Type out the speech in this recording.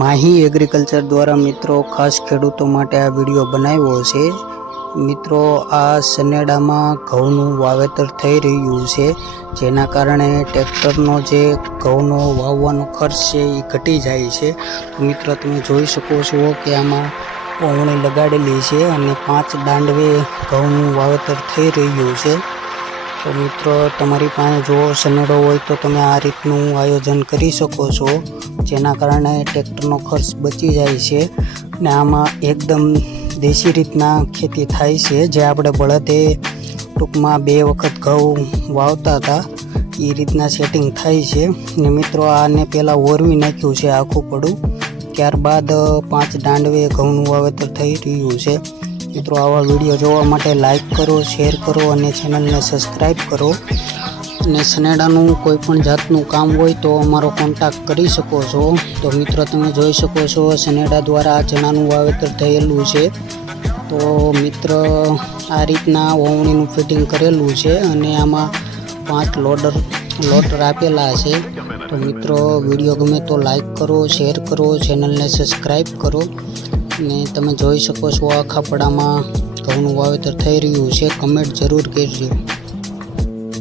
Mahi agriculture દ્વારા મિત્રો ખાસ ખેડૂતો માટે આ વિડીયો બનાવ્યો છે। મિત્રો આ સનેડામાં ઘઉંનું વાવેતર થઈ રહ્યું છે, જેના કારણે ટ્રેક્ટરનો જે ઘઉંનો વાવવાનો ખર્ચ છે એ ઘટી જાય છે। તો મિત્રો તમે જોઈ શકો છો કે આમાં ઓવણી લગાડેલી છે અને 5 દાંડવે ઘઉંનું વાવેતર થઈ રહ્યું છે। તો મિત્રો તમારી પાસે જો સનેડો હોય તો તમે આ રીતનું આયોજન કરી શકો છો, જેના કારણે ટ્રેક્ટરનો ખર્ચ બચી જાય છે ને આમાં એકદમ દેશી રીતના ખેતી થાય છે। જે આપણે બળદે ટૂંકમાં 2 વખત ઘઉં વાવતા હતા એ રીતના સેટિંગ થાય છે ને મિત્રો આને પહેલાં ઓરવી નાખ્યું છે આખું પડું, ત્યારબાદ 5 દાંડવે ઘઉંનું વાવેતર થઈ રહ્યું છે। મિત્રો આવા વિડીયો જોવા માટે લાઈક કરો, શેર કરો અને ચેનલને સબસ્ક્રાઈબ કરો। અને સનેડાનું કોઈ પણ જાતનું કામ હોય તો અમારો કોન્ટેક્ટ કરી શકો છો। તો મિત્રો તમે જોઈ શકો છો સનેડા દ્વારા આ ચણાનું વાવેતર થયેલું છે। તો મિત્ર આ રીતના ઓવણીનું ફિટિંગ કરેલું છે અને આમાં 5 લોટર આપેલા છે। તો મિત્રો વિડીયો ગમે તો લાઈક કરો, શેર કરો, ચેનલને સબસ્ક્રાઈબ કરો। ને તમે જોઈ શકો છો આખા પડામાં ઘઉંનું વાવેતર થઈ રહ્યું છે। કમેન્ટ જરૂર કરજો।